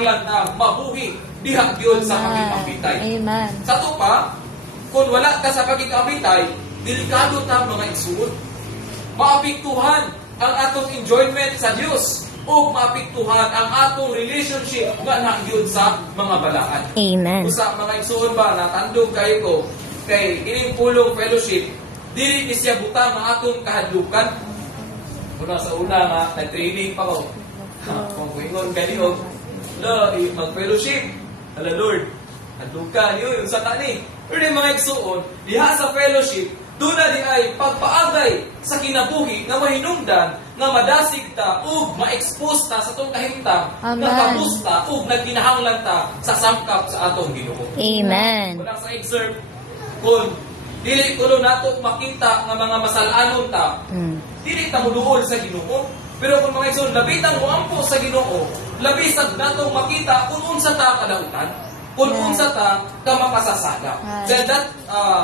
kinahanglan na mabuhi diha gyud sa pagkikabitay. Amen. Sa to pa, kung wala ka sa pagkikabitay, delikado ta mga igsuon. Maapektuhan ang atong enjoyment sa Dios o maapektuhan ang atong relationship nga nagyud sa mga balaan. Amen. Usa mga igsuon ba natandog kayo ko kay ining pulong fellowship dili ni siya butang ang atong kahadlukan. Una sa una nga nag-training pa ko. Kung kuingon kaniyo, mag-fellowship. Hala Lord, hadlukan yun sa tani. Pero yung mga igsuon, diha sa fellowship, doon na di ay pagpaagay sa kinabuhi na mahinungdan nga madasig ta o ma-expose ta sa itong kahimtang nga kabusta o nagkinahanglan ta sa sangkap sa atong Ginoo. Amen. Kung sa excerpt, kung dili ko nato makita nga mga masalanon ta, dili ta muduol sa Ginoo. Pero kung mga igsoon, labitang muampo sa Ginoo, labisag natong makita kung unsa ta kadautan, kung unsa ta ka mapasasada. So that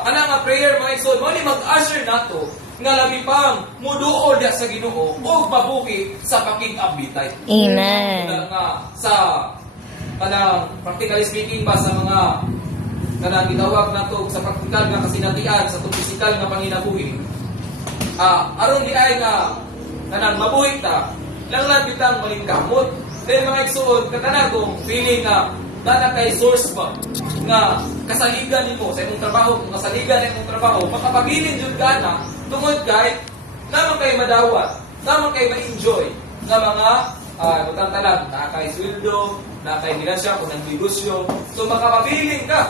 kana nga prayer mga igsoon, mo ni mag-usher nato nga labi pang muduol diha sa Ginoo ug mabuhi sa pakig-ambitay. Amen. Nga sa kanang practically speaking ba sa mga kanang gitawag nato sa praktikal nga kasinatian sa pisikal nga panginabuhi. Aron di ay nga kanang mabuhi ta, lang bitang malingkamot. Then mga igsuon, katanagong feeling nga dana kay source ba nga kasaligan nimo sa imong trabaho, kung kasaligan sa imong trabaho, makapabilin jud ka na tungod kay naman kay madawat, naman kay ma-enjoy nga mga utang talag, na kay sweldo, na kay negosyo, kung nagnegosyo. So makapabilin ka.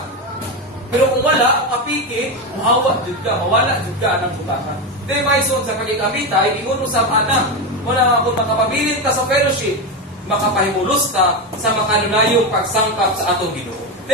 Pero kung wala, kapiki, muhawa jud ka, mawala jud ka ng butakan. Then may son sa pagkikabitay, ingon usab ana, muna kung makapabilin ka sa fellowship, makapahimulos ta sa makanunayong pagsangkap sa atong Ginoo.